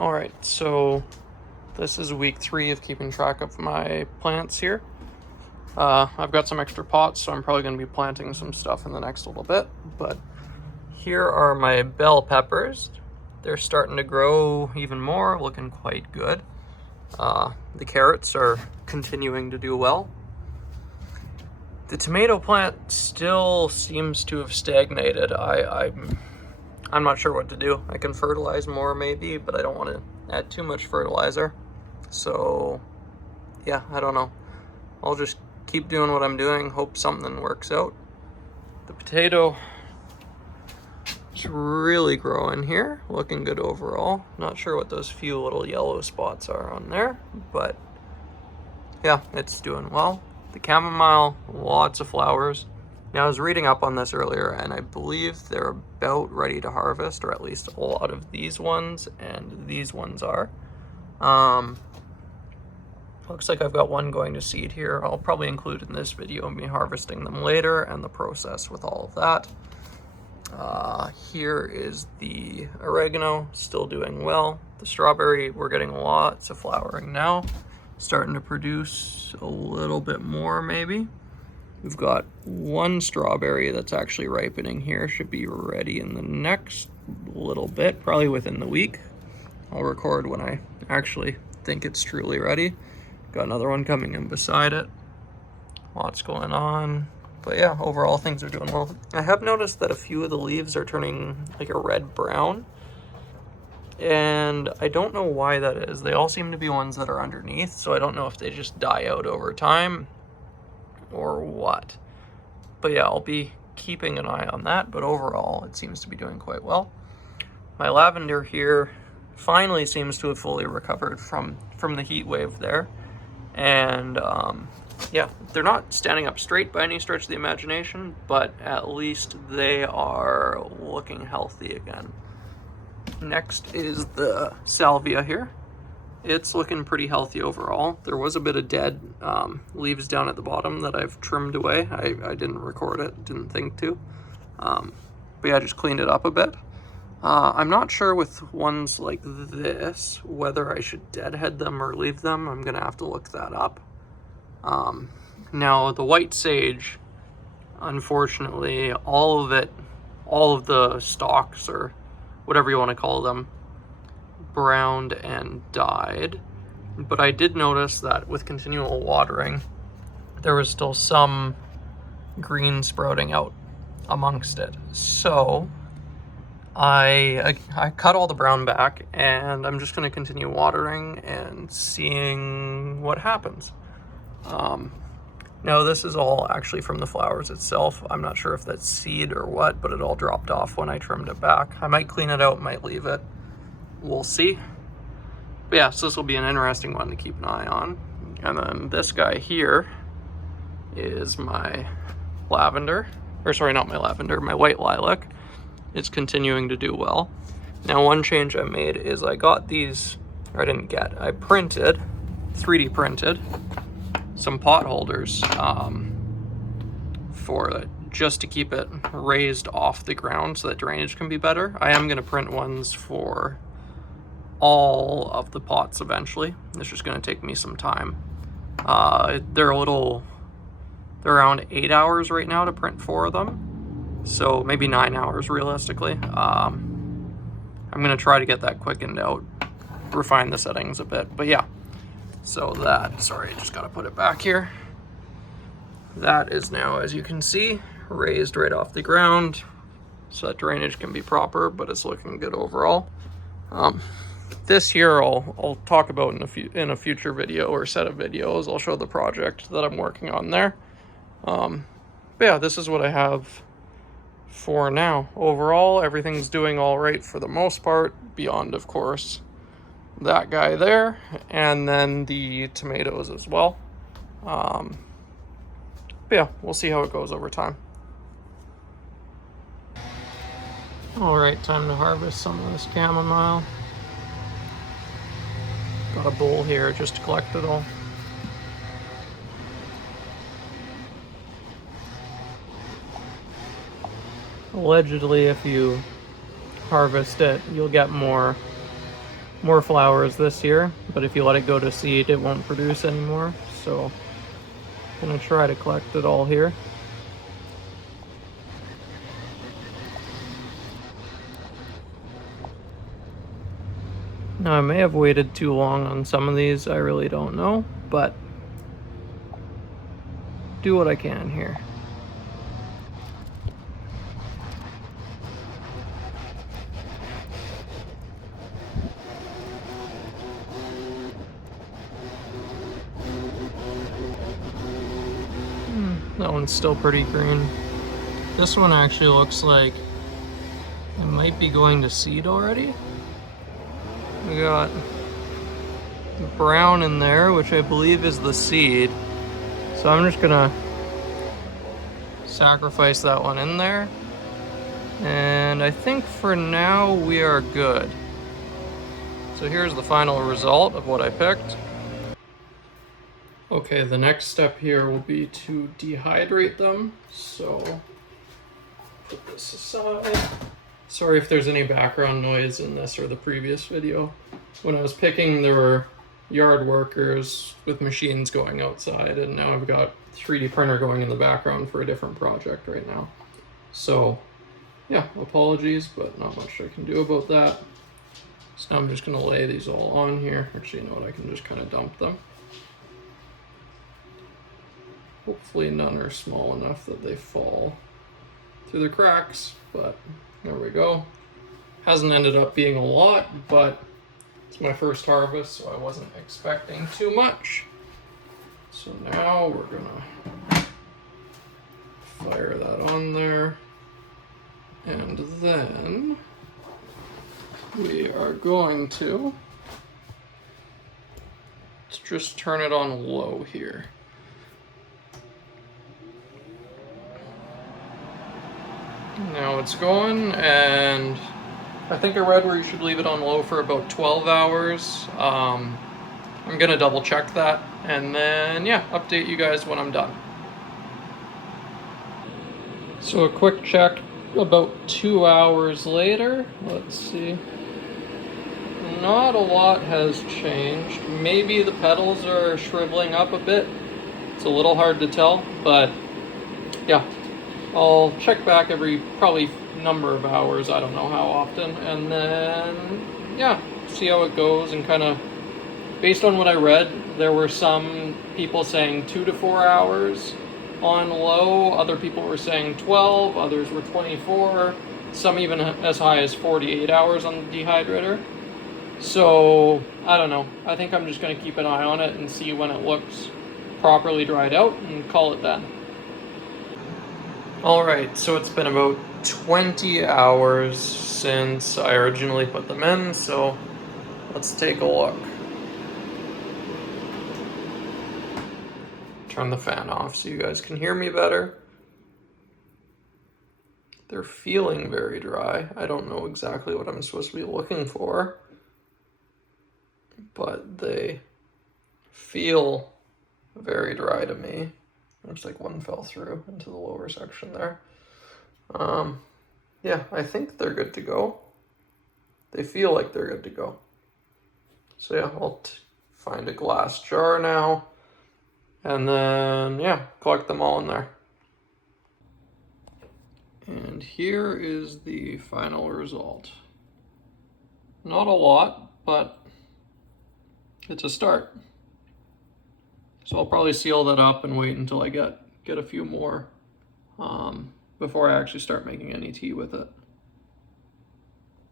All right, so this is week 3 of keeping track of my plants here. I've got some extra pots, so I'm probably going to be planting some stuff in the next little bit. But here are my bell peppers. They're starting to grow even more, looking quite good. The carrots are continuing to do well. The tomato plant still seems to have stagnated. I'm not sure what to do. I can fertilize more maybe, but I don't want to add too much fertilizer. So yeah, I don't know. I'll just keep doing what I'm doing, hope something works out. The potato is really growing here, looking good overall. Not sure what those few little yellow spots are on there, but yeah, it's doing well. The chamomile, lots of flowers. Now I was reading up on this earlier and I believe they're about ready to harvest, or at least a lot of these ones and these ones are. Looks like I've got one going to seed here. I'll probably include in this video me harvesting them later and the process with all of that. Here is the oregano, still doing well. The strawberry, we're getting lots of flowering now. Starting to produce a little bit more maybe. We've got one strawberry that's actually ripening here. Should be ready in the next little bit, probably within the week. I'll record when I actually think it's truly ready. Got another one coming in beside it. Lots going on. But yeah, overall things are doing well. I have noticed that a few of the leaves are turning like a red-brown. And I don't know why that is. They all seem to be ones that are underneath, so I don't know if they just die out over time or what. But yeah, I'll be keeping an eye on that, but overall it seems to be doing quite well. My lavender here finally seems to have fully recovered from the heat wave there. And yeah, they're not standing up straight by any stretch of the imagination, but at least they are looking healthy again. Next is the salvia here. It's looking pretty healthy overall. There was a bit of dead leaves down at the bottom that I've trimmed away. I didn't record it, didn't think to. But yeah, I just cleaned it up a bit. I'm not sure with ones like this whether I should deadhead them or leave them. I'm gonna have to look that up. Now the white sage, unfortunately, all of the stalks, or whatever you want to call them, browned and died. But I did notice that with continual watering, there was still some green sprouting out amongst it. So I cut all the brown back, and I'm just going to continue watering and seeing what happens. Now this is all actually from the flowers itself. I'm not sure if that's seed or what, but it all dropped off when I trimmed it back. I might clean it out, might leave it. We'll see. But yeah, so this will be an interesting one to keep an eye on. And then this guy here is my lavender. Or sorry, not my lavender, my white lilac. It's continuing to do well. Now one change I made is I got these, or I didn't get, I printed, 3D printed, some pot holders for it, just to keep it raised off the ground so that drainage can be better. I am going to print ones for all of the pots eventually. It's just going to take me some time. They're around 8 hours right now to print 4 of them, so maybe 9 hours realistically. I'm going to try to get that quickened out, refine the settings a bit, but yeah. So that, sorry, just got to put it back here. That is now, as you can see, raised right off the ground so that drainage can be proper, but it's looking good overall. This here I'll talk about in a future video or set of videos. I'll show the project that I'm working on there. But yeah, this is what I have for now. Overall, everything's doing all right for the most part, beyond, of course, that guy there, and then the tomatoes as well. But yeah, we'll see how it goes over time. All right, time to harvest some of this chamomile. Got a bowl here just to collect it all. Allegedly, if you harvest it, you'll get more more flowers this year, but if you let it go to seed, it won't produce anymore. So I'm gonna try to collect it all here. Now I may have waited too long on some of these, I really don't know, but do what I can here. That one's still pretty green. This one actually looks like it might be going to seed already. We got brown in there, which I believe is the seed. So I'm just gonna sacrifice that one in there. And I think for now we are good. So here's the final result of what I picked. Okay, the next step here will be to dehydrate them. So put this aside. Sorry if there's any background noise in this or the previous video. When I was picking, there were yard workers with machines going outside, and now I've got 3D printer going in the background for a different project right now. So yeah, apologies, but not much I can do about that. So now I'm just gonna lay these all on here. Actually, you know what, I can just kind of dump them. Hopefully none are small enough that they fall through the cracks, but there we go. Hasn't ended up being a lot, but it's my first harvest, so I wasn't expecting too much. So now we're gonna fire that on there. And then we are going to just turn it on low here. Now it's going, and I think I read where you should leave it on low for about 12 hours. I'm gonna double check that, and then yeah, update you guys when I'm done. So a quick check about 2 hours later. Let's see. Not a lot has changed. Maybe the petals are shriveling up a bit. It's a little hard to tell, but yeah. I'll check back every probably number of hours, I don't know how often, and then yeah, see how it goes. And kind of based on what I read, there were some people saying 2 to 4 hours on low, other people were saying 12, others were 24, some even as high as 48 hours on the dehydrator. So I don't know, I think I'm just going to keep an eye on it and see when it looks properly dried out and call it then. Alright, so it's been about 20 hours since I originally put them in, so let's take a look. Turn the fan off so you guys can hear me better. They're feeling very dry. I don't know exactly what I'm supposed to be looking for, but they feel very dry to me. Looks like one fell through into the lower section there. Yeah, I think they're good to go. They feel like they're good to go. So yeah, I'll find a glass jar now, and then yeah, collect them all in there. And here is the final result. Not a lot, but it's a start. So I'll probably seal that up and wait until I get a few more before I actually start making any tea with it.